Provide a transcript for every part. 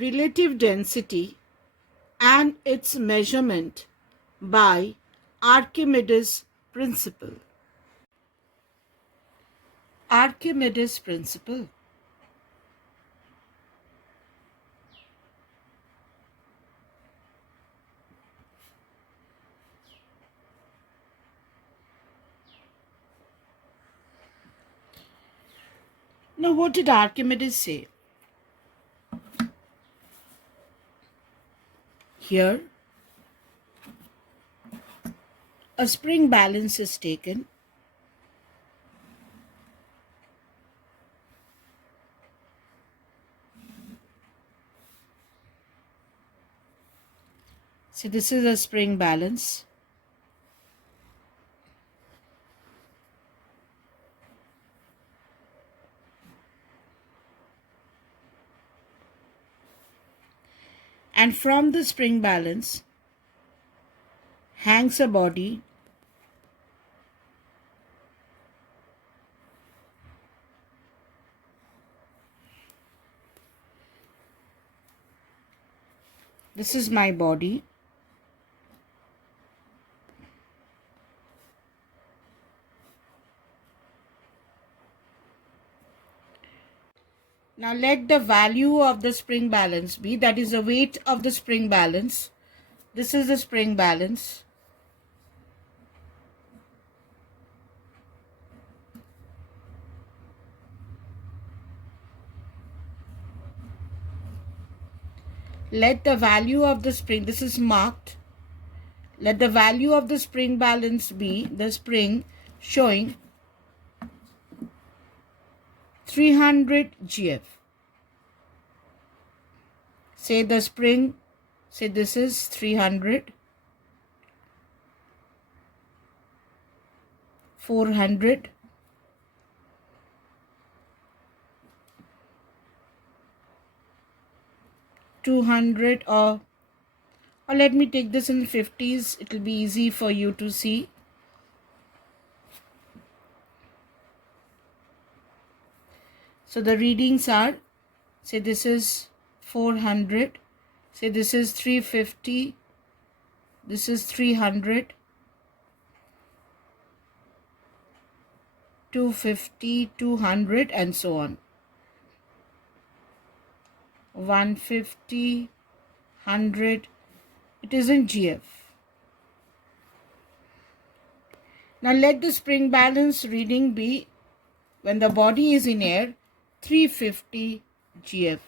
relative density and its measurement by Archimedes principle. Archimedes principle. Now, what did Archimedes say? Here, a spring balance is taken. So this is a spring balance. And from the spring balance hangs a body This is my body. Now let the value of the spring balance be, that is the weight of the spring balance. This is the spring balance. Let the value of the spring, this is marked, let the value of the spring balance be the spring showing 300 GF. Say the spring, say this is 300, 400, 200, or let me take this in 50s, it will be easy for you to see. So the readings are, say this is 400, say this is 350, this is 300, 250, 200, and so on. 150, 100, it is in GF. Now let the spring balance reading be, when the body is in air, 350 GF.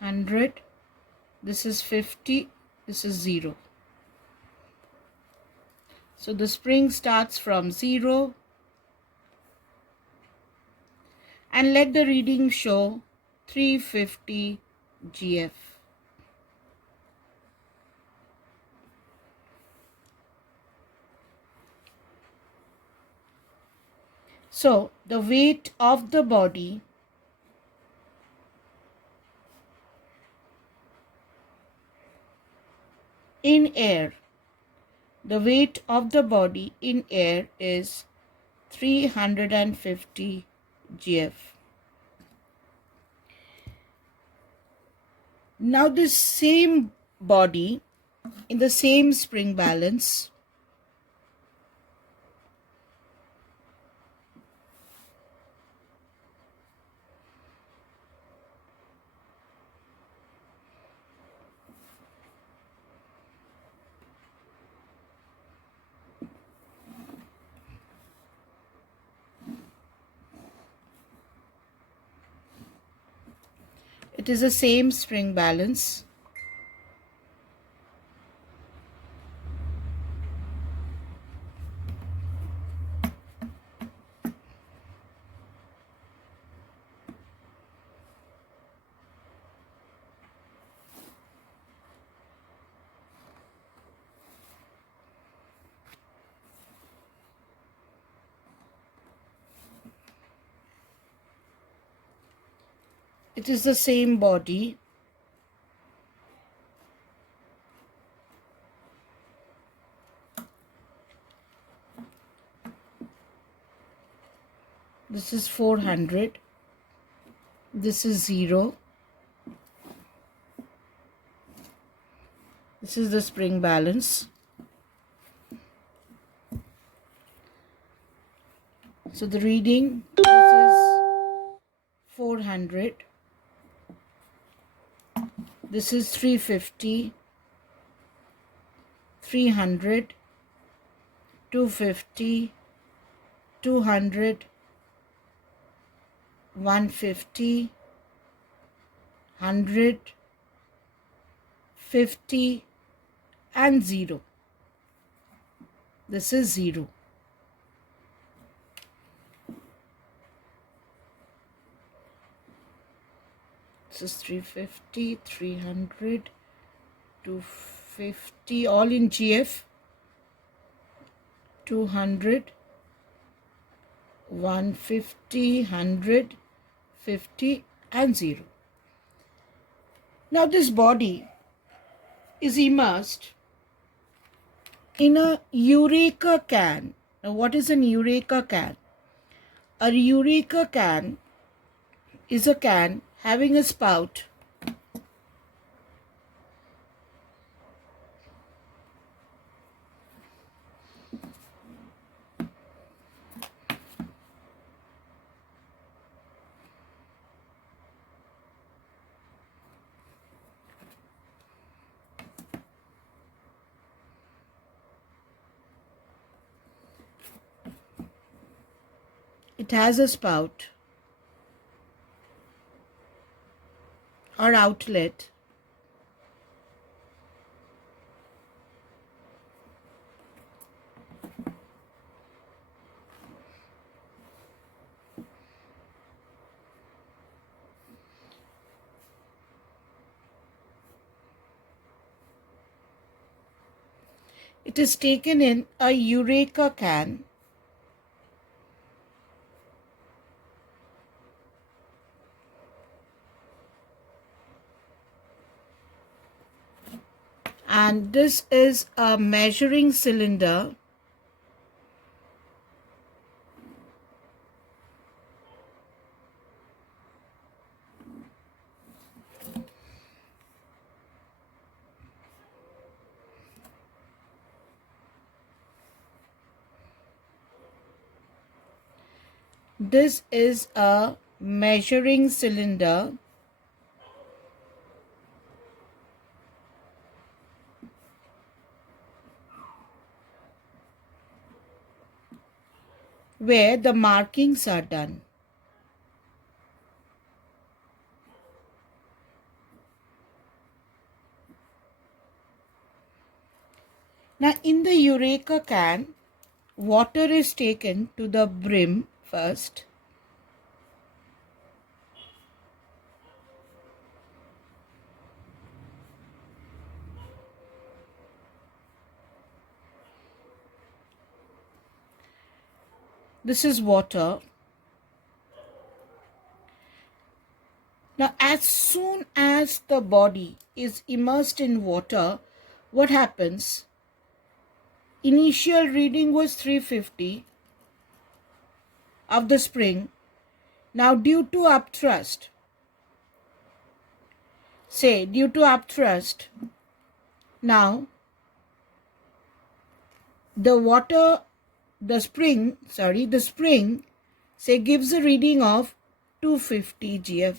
Hundred, this is 50, this is 0. So the spring starts from 0 and let the reading show 350 GF. So the weight of the body in air, the weight of the body in air is 350 GF. Now this same body in the same spring balance it is the same spring balance. It is the same body. This is 400. This is 0. This is the spring balance. So the reading, this is 400. This is 350, 300, 250, 200, 150, 100, 50 and 0. This is 0. This is 350, 300, 250, all in GF, 200, 150, 100, 50 and 0. Now this body is immersed in a Eureka can. Now what is an Eureka can? A Eureka can is a can having a spout it has a spout or outlet it is taken in a Eureka can and this is a measuring cylinder this is a measuring cylinder where the markings are done. Now in the Eureka can, water is taken to the brim first. This is water. Now as soon as the body is immersed in water, what happens? Initial reading was 350 of the spring. Now due to upthrust, now the spring gives a reading of 250 GF.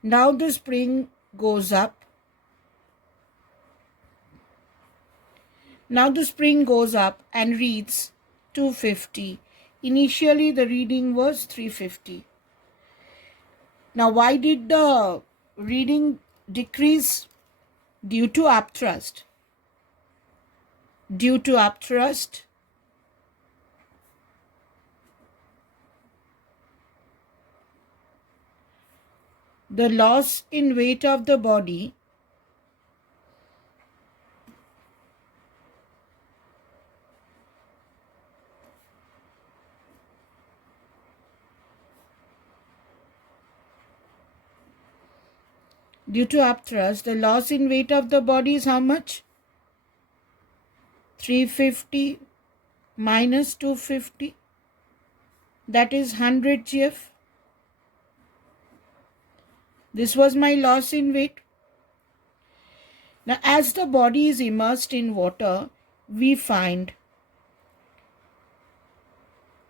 Now the spring goes up. Now the spring goes up and reads 250. Initially the reading was 350. Now why did the reading decrease? Due to upthrust. Due to upthrust, the loss in weight of the body Due to upthrust, the loss in weight of the body is how much? 350 minus 250. That is 100 GF. This was my loss in weight. Now, as the body is immersed in water, we find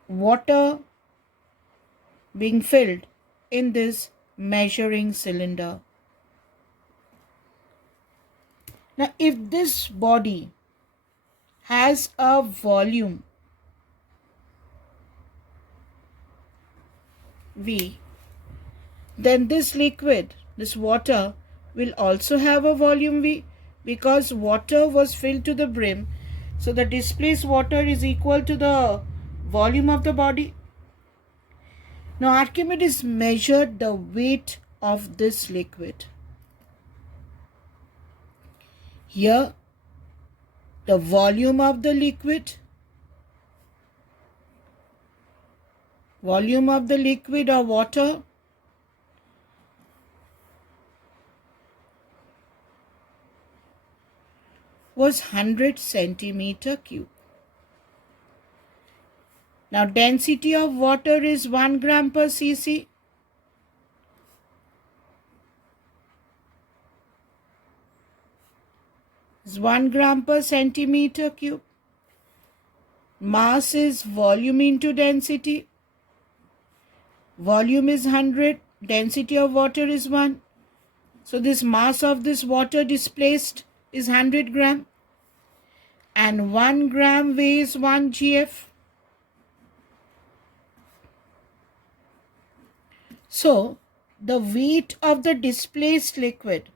water being filled in this measuring cylinder. Now, if this body has a volume V, then this liquid, this water, will also have a volume V, because water was filled to the brim. So the displaced water is equal to the volume of the body. Now Archimedes measured the weight of this liquid. Here, the volume of the liquid, or water, was 100 centimeter cube. Now density of water is 1 gram per cc. Is 1 gram per centimeter cube. Mass is volume into density. Volume is 100, density of water is 1. So this mass of this water displaced is 100 gram. And 1 gram weighs 1 GF. So the weight of the displaced liquid,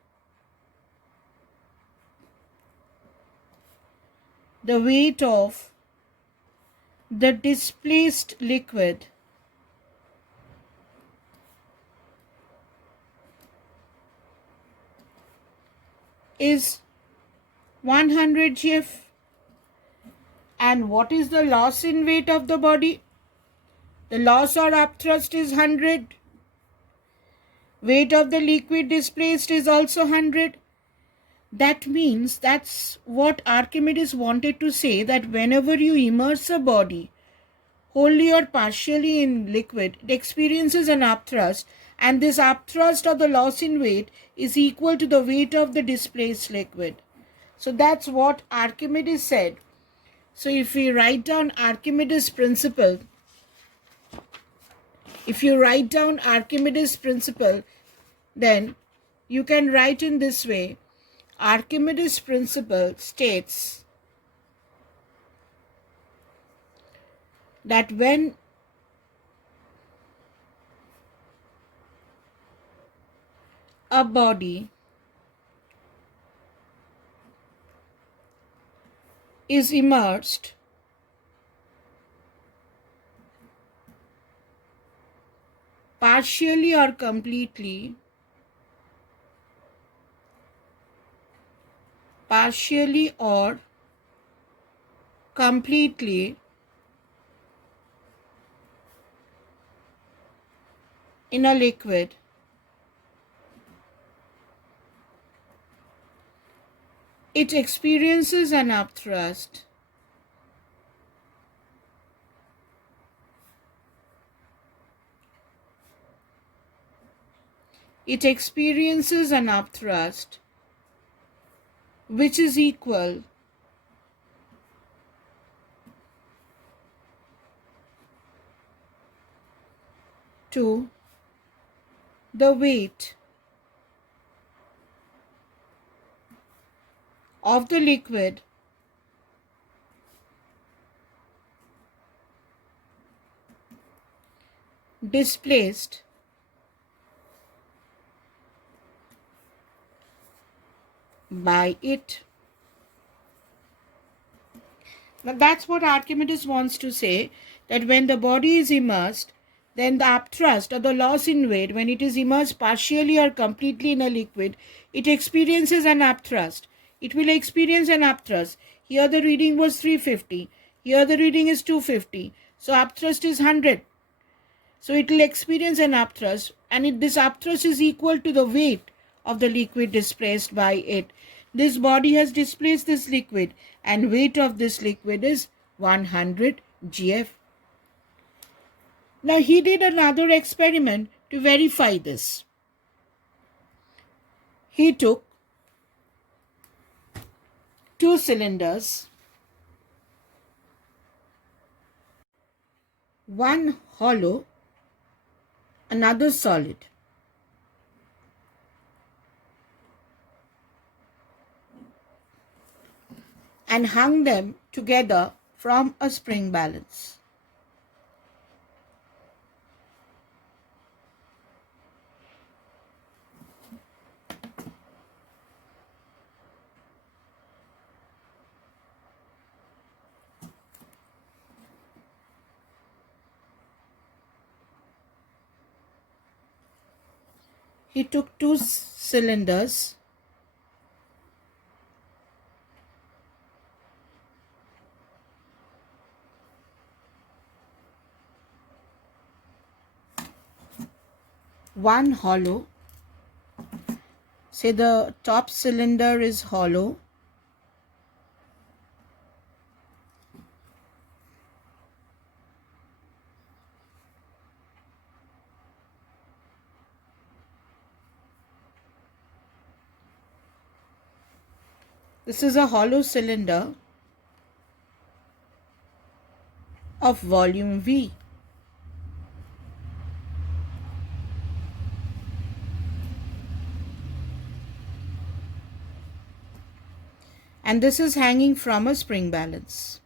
is 100 GF. And what is the loss in weight of the body? The loss or upthrust is 100. Weight of the liquid displaced is also 100. That means that's what Archimedes wanted to say, that whenever you immerse a body wholly or partially in liquid, it experiences an upthrust, and this upthrust or the loss in weight is equal to the weight of the displaced liquid. So that's what Archimedes said. So if we write down Archimedes' principle, then you can write in this way. Archimedes' principle states that when a body is immersed partially or completely in a liquid, it experiences an upthrust which is equal to the weight of the liquid displaced by it. Now that's what Archimedes wants to say, that when the body is immersed, then the upthrust or the loss in weight, when it is immersed partially or completely in a liquid, it experiences an upthrust. It will experience an upthrust. Here the reading was 350. Here the reading is 250. So upthrust is 100. So it will experience an upthrust, and this upthrust is equal to the weight of the liquid displaced by it. This body has displaced this liquid, and weight of this liquid is 100 gf. Now he did another experiment to verify this. He took two cylinders, one hollow, another solid. And hung them together from a spring balance. He took two cylinders, one hollow. Say the top cylinder is hollow. This is a hollow cylinder of volume V. And this is hanging from a spring balance.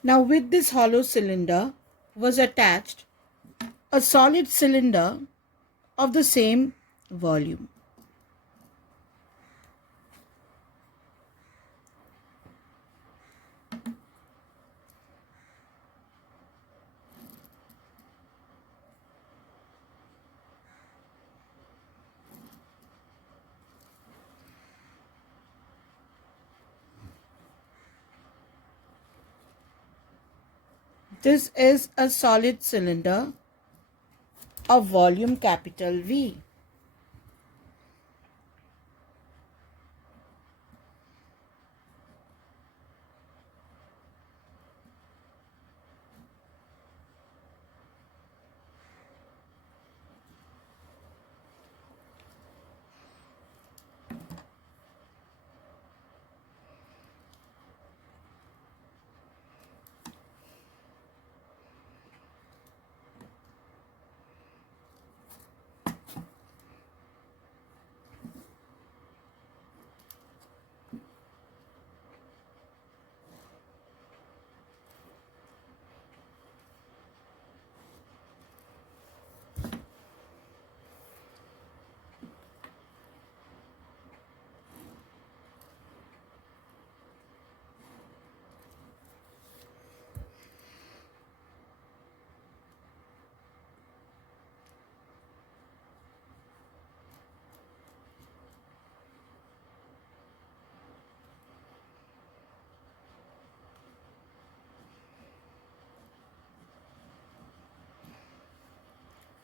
Now with this hollow cylinder was attached a solid cylinder of the same volume. This is a solid cylinder of volume capital V.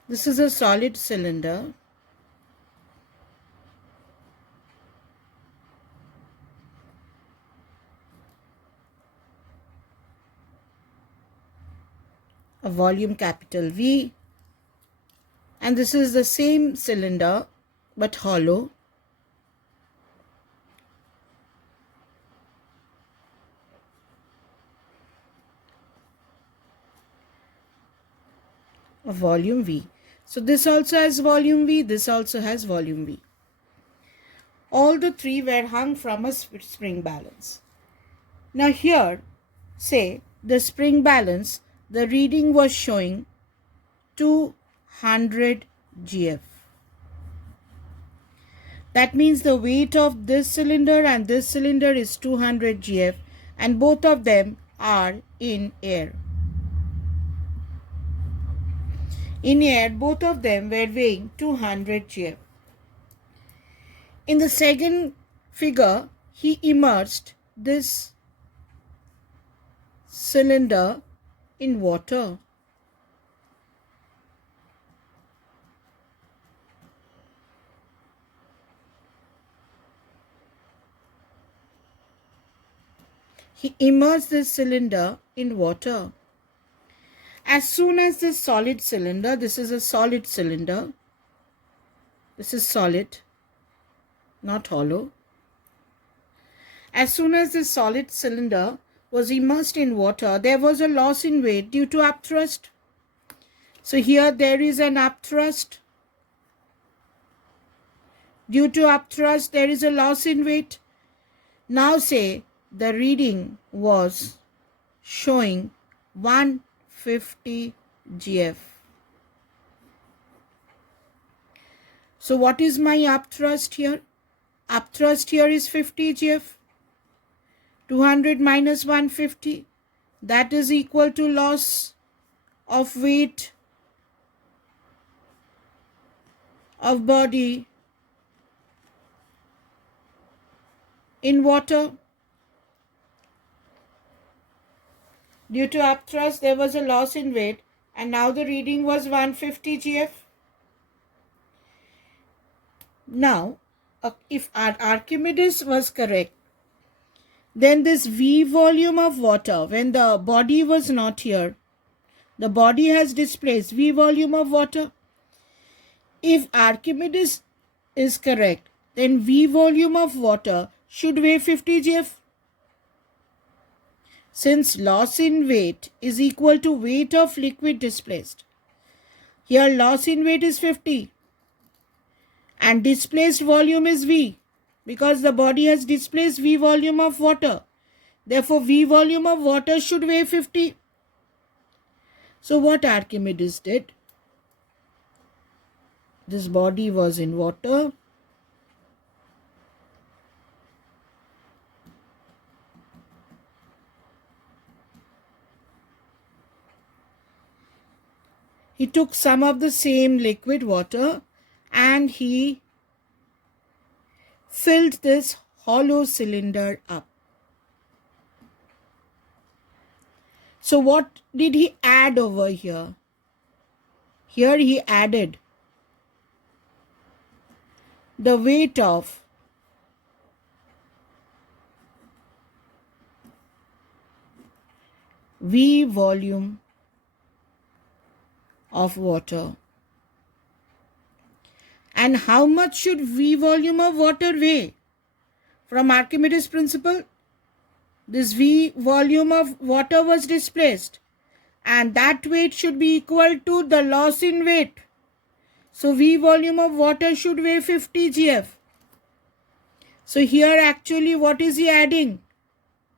This is a solid cylinder of volume capital V, and this is the same cylinder but hollow. of volume V. So this also has volume V, this also has volume V. All the three were hung from a spring balance. Now here, say the spring balance, the reading was showing 200 GF. That means the weight of this cylinder and this cylinder is 200 GF, and both of them are in air. In air, both of them were weighing 200 GF. In the second figure, he immersed this cylinder in water. He immersed this cylinder in water. As soon as this solid cylinder, this is a solid cylinder, this is solid, not hollow. As soon as this solid cylinder was immersed in water, there was a loss in weight due to upthrust. So here there is an upthrust. Due to upthrust, there is a loss in weight. Now say the reading was showing 150 GF. So what is my upthrust here? Upthrust here is 50 GF. 200 minus 150, that is equal to loss of weight of body in water. Due to upthrust, there was a loss in weight, and now the reading was 150 GF. Now, if our Archimedes was correct, then this V volume of water, when the body was not here, the body has displaced V volume of water. If Archimedes is correct, then V volume of water should weigh 50 GF. Since loss in weight is equal to weight of liquid displaced, here loss in weight is 50 and displaced volume is V, because the body has displaced V volume of water. Therefore, V volume of water should weigh 50. So what Archimedes did? This body was in water. He took some of the same liquid water and he filled this hollow cylinder up. So what did he add over here? Here he added the weight of V volume of water. And how much should V volume of water weigh? From Archimedes' principle, this V volume of water was displaced, and that weight should be equal to the loss in weight. So V volume of water should weigh 50 GF. So here actually what is he adding?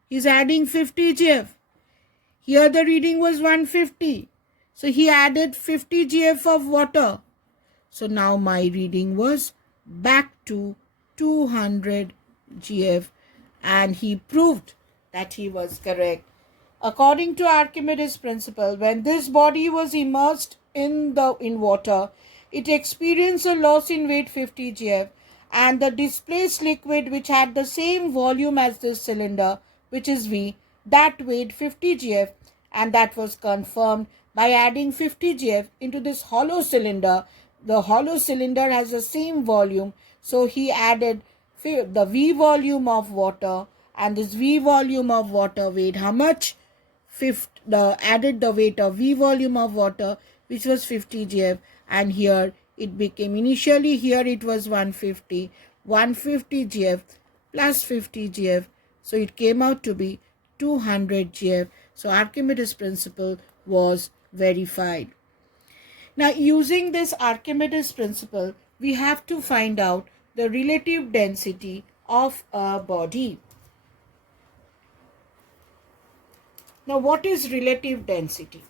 He is adding 50 GF. Here the reading was 150. So he added 50 GF of water. So now my reading was back to 200 GF, and he proved that he was correct. According to Archimedes' principle, when this body was immersed in water, it experienced a loss in weight 50 GF, and the displaced liquid, which had the same volume as this cylinder, which is V, that weighed 50 GF, and that was confirmed by adding 50 GF into this hollow cylinder. The hollow cylinder has the same volume, so he added the V volume of water, and this V volume of water weighed how much? Added the weight of V volume of water, which was 50 GF, and here it became, initially here it was 150 GF plus 50 GF, so it came out to be 200 GF. So Archimedes' principle was verified. Now, using this Archimedes principle, we have to find out the relative density of a body. Now, what is relative density?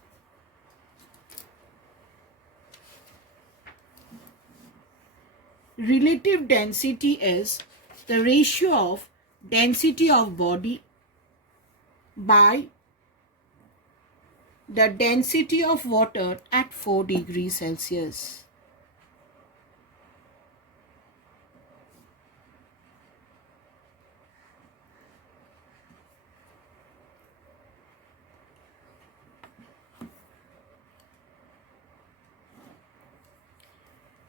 Relative density is the ratio of density of body by the density of water at 4 degrees Celsius.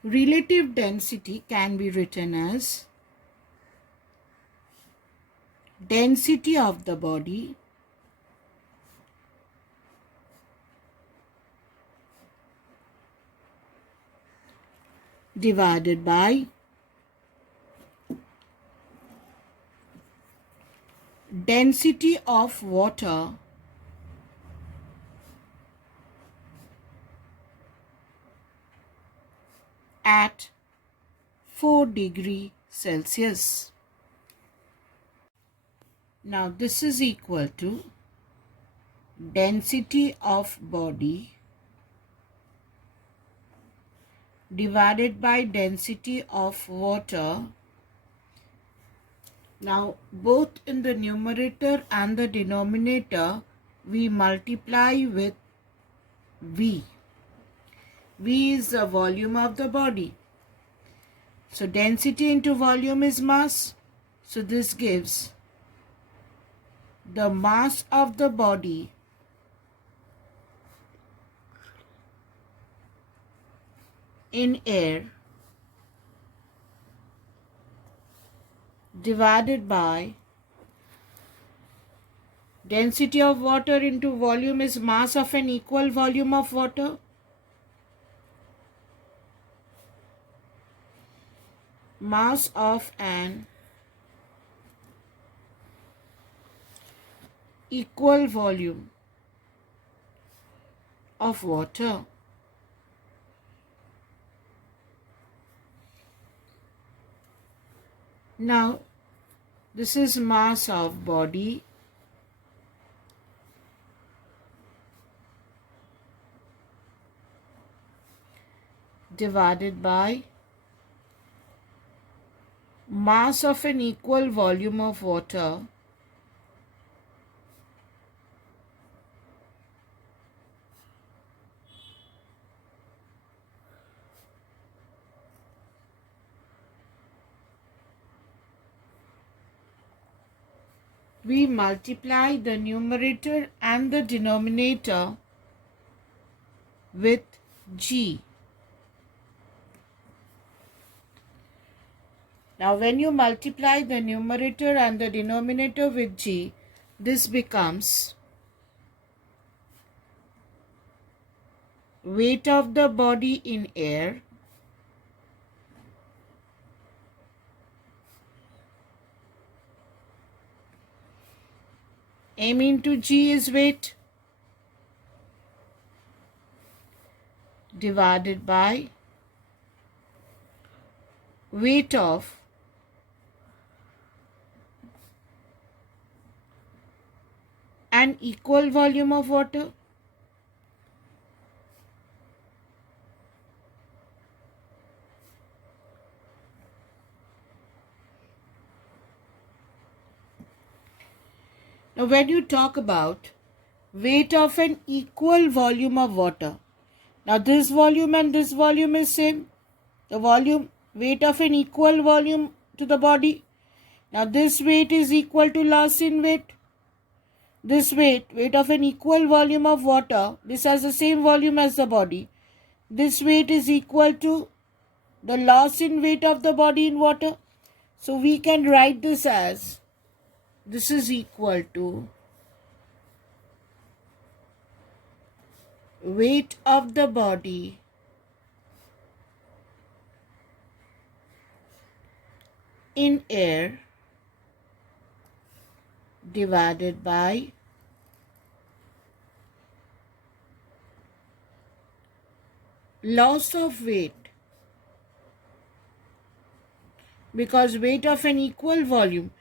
Relative density can be written as density of the body divided by density of water at 4 degrees Celsius. Now this is equal to density of body divided by density of water. Now both in the numerator and the denominator we multiply with V. V is the volume of the body. So density into volume is mass. So this gives the mass of the body in air divided by density of water into volume is mass of an equal volume of water. Mass of an equal volume of water. Now this is mass of body divided by mass of an equal volume of water we multiply the numerator and the denominator with G. Now when you multiply the numerator and the denominator with G, this becomes weight of the body in air M into G is weight divided by weight of an equal volume of water. Now when you talk about weight of an equal volume of water, now this volume and this volume is same. The volume, weight of an equal volume to the body. Now this weight is equal to loss in weight. This weight of an equal volume of water, this has the same volume as the body. This weight is equal to the loss in weight of the body in water. So we can write this as, this is equal to weight of the body in air divided by loss of weight, because weight of an equal volume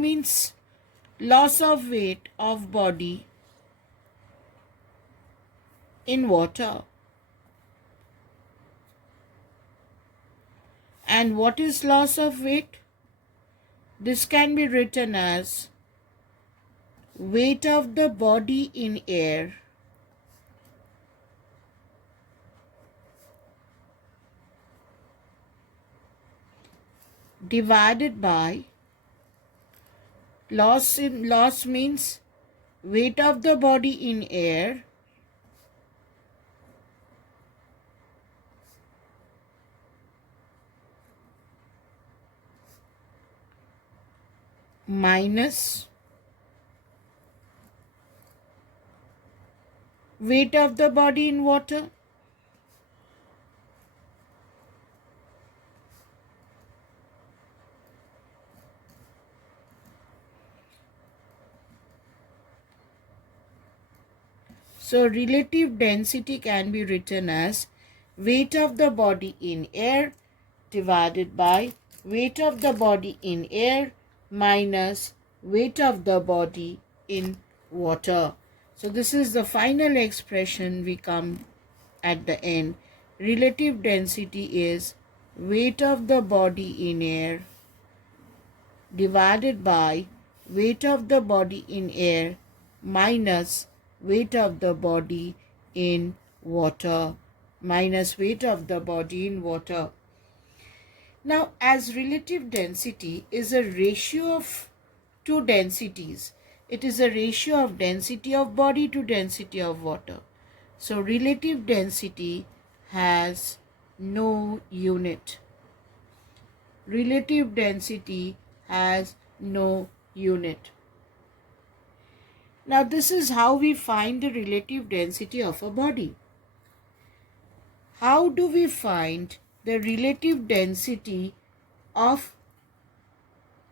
means loss of weight of body in water. And what is loss of weight? This can be written as weight of the body in air divided by loss means weight of the body in air minus weight of the body in water. So relative density can be written as weight of the body in air divided by weight of the body in air minus weight of the body in water. So this is the final expression we come at the end. Relative density is weight of the body in air divided by weight of the body in air minus weight of the body in water, minus weight of the body in water. Now, as relative density is a ratio of two densities, it is a ratio of density of body to density of water. So relative density has no unit. Relative density has no unit. Now this is how we find the relative density of a body. How do we find the relative density of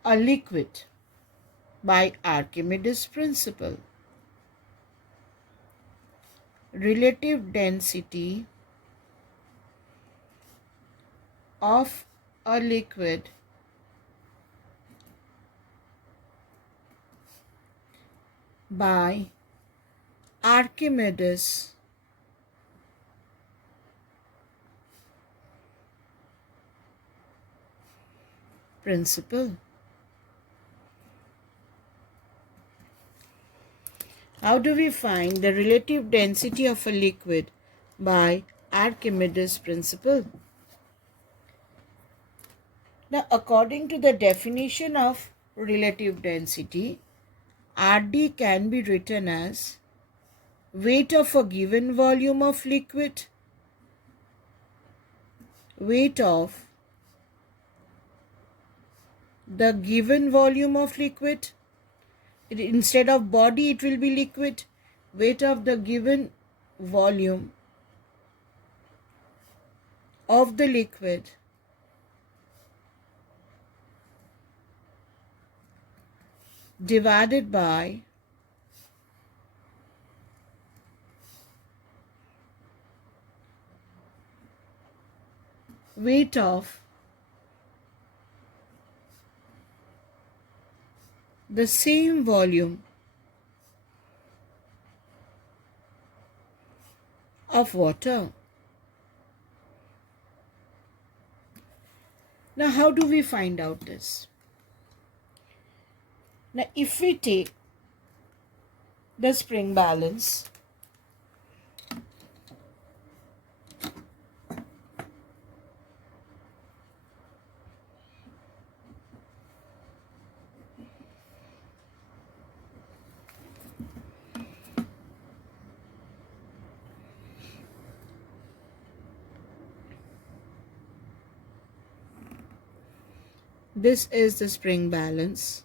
a liquid? By Archimedes principle. Relative density of a liquid by Archimedes principle. How do we find the relative density of a liquid by Archimedes principle? Now, according to the definition of relative density, RD can be written as weight of a given volume of liquid, weight of the given volume of liquid. Instead of body, it will be liquid. Weight of the given volume of the liquid divided by weight of the same volume of water. Now, how do we find out this? Now, if we take the spring balance, this is the spring balance.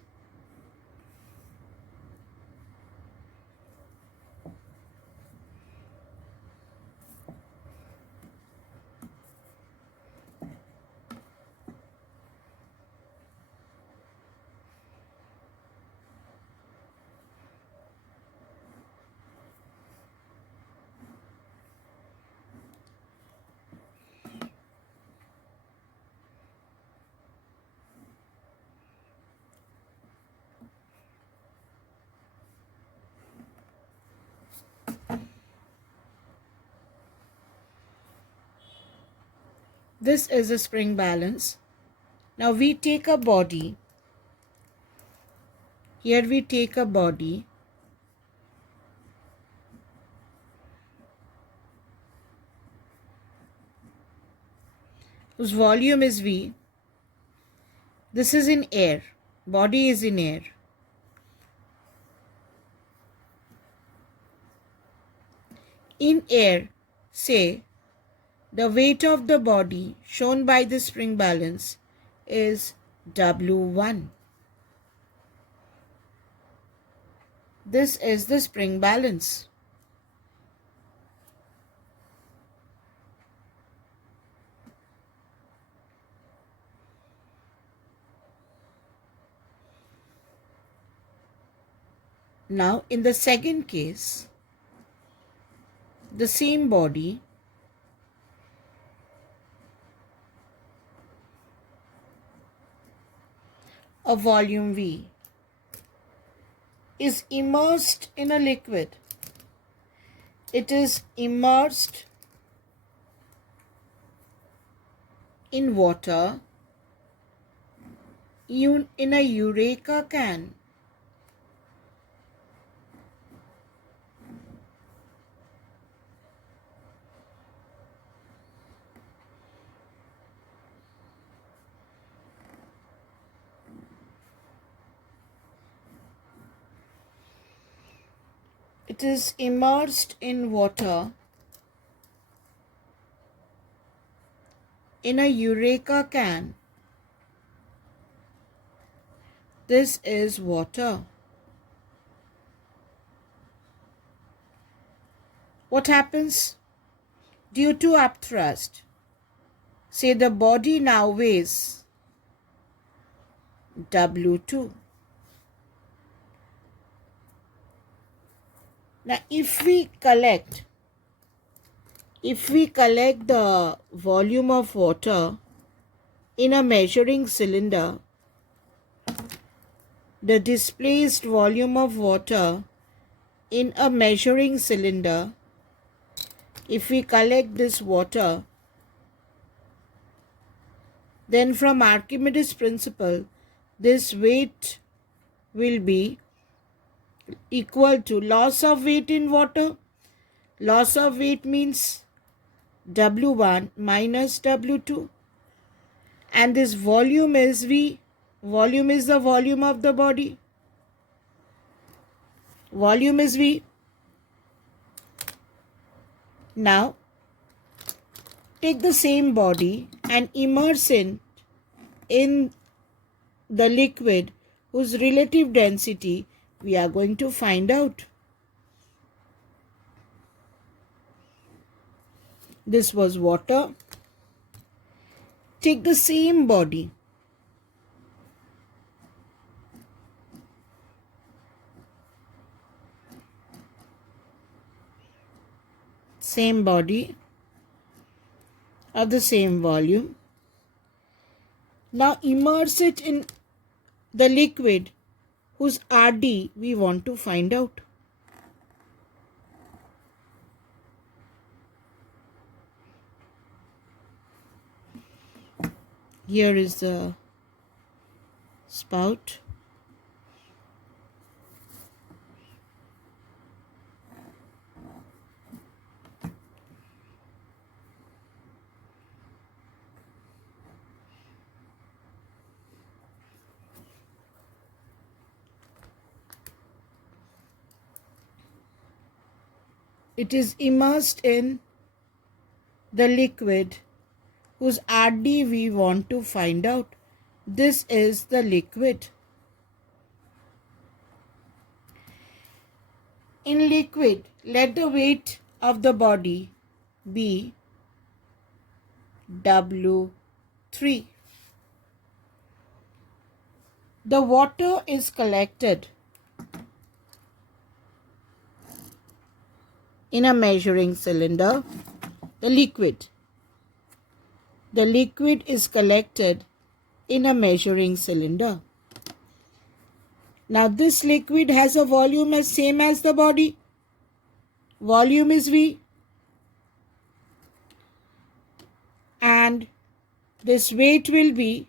This is a spring balance. Now we take a body. Here we take a body. Whose volume is V. This is in air. Body is in air. In air, say, the weight of the body shown by the spring balance is W1. This is the spring balance. Now, in the second case, the same body, a volume V, is immersed in a liquid. It is immersed in water in a Eureka can. It is immersed in water in a Eureka can. This is water. What happens? Due to upthrust, say the body now weighs W2. Now if we collect the volume of water in a measuring cylinder, the displaced volume of water in a measuring cylinder, if we collect this water, then from Archimedes' principle, this weight will be equal to loss of weight in water. Loss of weight means W1 minus W2. And this volume is V. Volume is the volume of the body. Volume is V. Now, take the same body and immerse it in the liquid whose relative density we are going to find out. This was water. Take the same body. Same body of the same volume. Now immerse it in the liquid whose RD we want to find out. Here is the spout. It is immersed in the liquid whose RD we want to find out. This is the liquid. In liquid, let the weight of the body be W3. The water is collected in a measuring cylinder. The liquid is collected in a measuring cylinder. Now this liquid has a volume as same as the body. Volume is V. And this weight will be,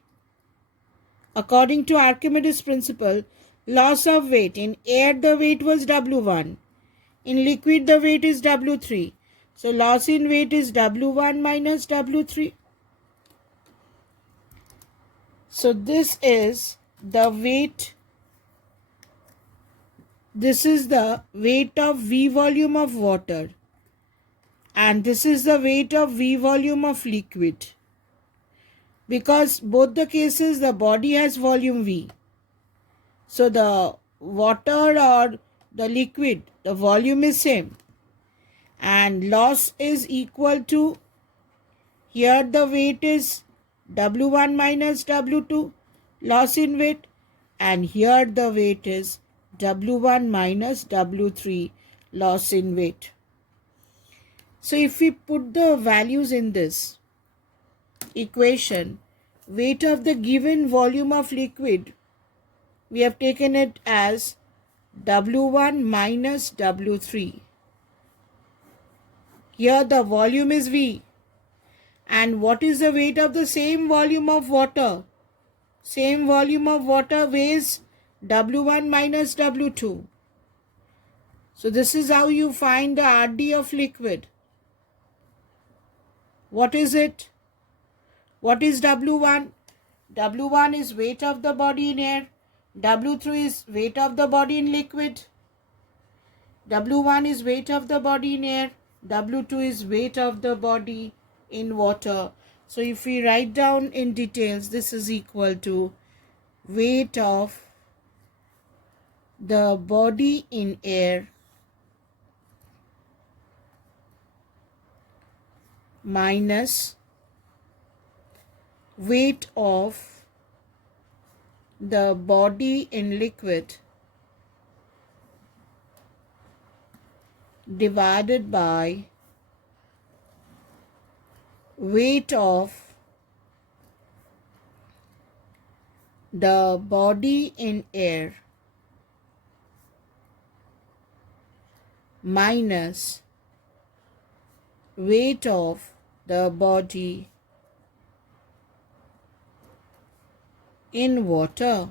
according to Archimedes principle, loss of weight. In air the weight was W1. In liquid the weight is W3. So loss in weight is W1 minus W3. So this is the weight. This is the weight of V volume of water. And this is the weight of V volume of liquid. Because both the cases the body has volume V. So the water or the liquid, the volume is same. And loss is equal to, here the weight is W1 minus W2, loss in weight. And here the weight is W1 minus W3, loss in weight. So if we put the values in this equation, weight of the given volume of liquid, we have taken it as W1 minus W3. Here the volume is V. And what is the weight of the same volume of water? Same volume of water weighs W1 minus W2. So this is how you find the RD of liquid. What is it? What is W1? W1 is weight of the body in air. W3 is weight of the body in liquid. W1 is weight of the body in air. W2 is weight of the body in water. So if we write down in details, this is equal to weight of the body in air minus weight of the body in liquid divided by weight of the body in air minus weight of the body in water.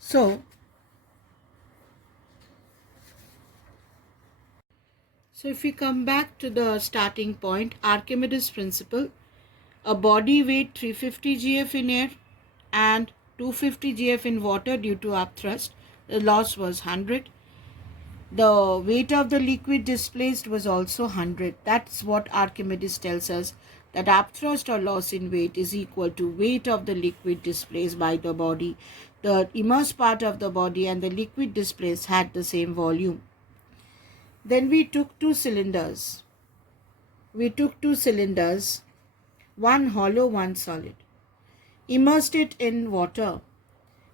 So if we come back to the starting point, Archimedes principle, a body weighed 350 gf in air and 250 gf in water due to upthrust. The loss was 100. The weight of the liquid displaced was also 100. That's what Archimedes tells us, that upthrust or loss in weight is equal to weight of the liquid displaced by the body. The immersed part of the body and the liquid displaced had the same volume. Then we took two cylinders. One hollow, one solid. Immersed it in water.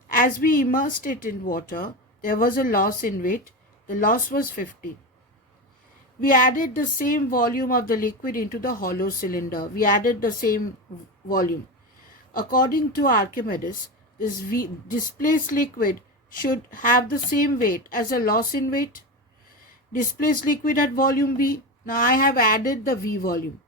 As we immersed it in water, there was a loss in weight. The loss was 50. We added the same volume of the liquid into the hollow cylinder. We added the same volume. According to Archimedes, this displaced liquid should have the same weight as a loss in weight. Displaced liquid at volume V. Now I have added the V volume.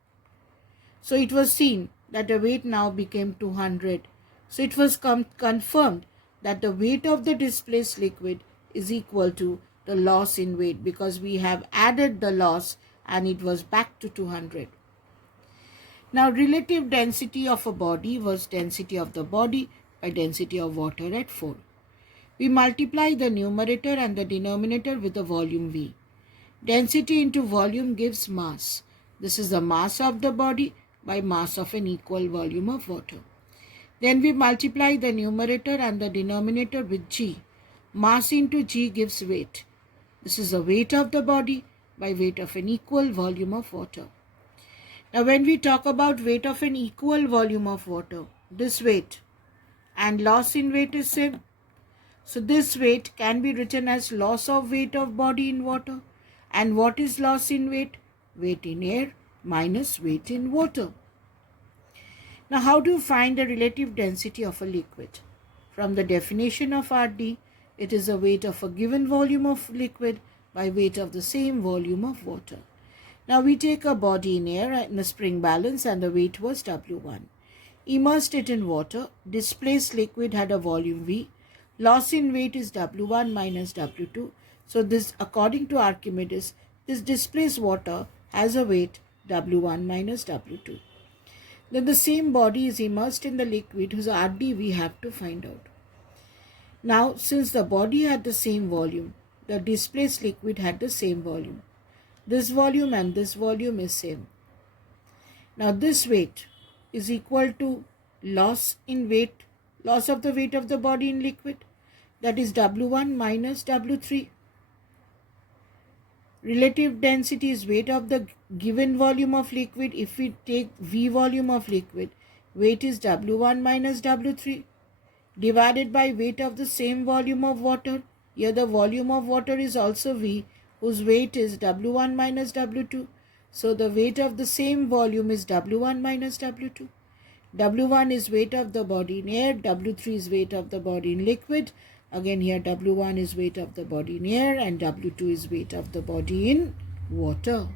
So it was seen that the weight now became 200. So it was confirmed that the weight of the displaced liquid is equal to the loss in weight, because we have added the loss and it was back to 200. Now relative density of a body was density of the body by density of water at 4. We multiply the numerator and the denominator with the volume V. Density into volume gives mass. This is the mass of the body by mass of an equal volume of water. Then we multiply the numerator and the denominator with G. Mass into G gives weight. This is the weight of the body by weight of an equal volume of water. Now when we talk about weight of an equal volume of water, this weight and loss in weight is same. So this weight can be written as loss of weight of body in water. And what is loss in weight? Weight in air minus weight in water. Now how do you find the relative density of a liquid? From the definition of RD, it is the weight of a given volume of liquid by weight of the same volume of water. Now we take a body in air in a spring balance and the weight was W1. Immersed it in water, displaced liquid had a volume V. Loss in weight is W1 minus W2. So this, according to Archimedes, this displaced water has a weight W1 minus W2. Then the same body is immersed in the liquid whose RD we have to find out. Now, since the body had the same volume, the displaced liquid had the same volume. This volume and this volume is same. Now this weight is equal to loss in weight, loss of the weight of the body in liquid, that is W1 minus W3. Relative density is weight of the given volume of liquid. If we take V volume of liquid, weight is W1 minus W3 divided by weight of the same volume of water. Here the volume of water is also V, whose weight is W1 minus W2. So the weight of the same volume is W1 minus W2. W1 is weight of the body in air, W3 is weight of the body in liquid. Again here W1 is weight of the body in air and W2 is weight of the body in water.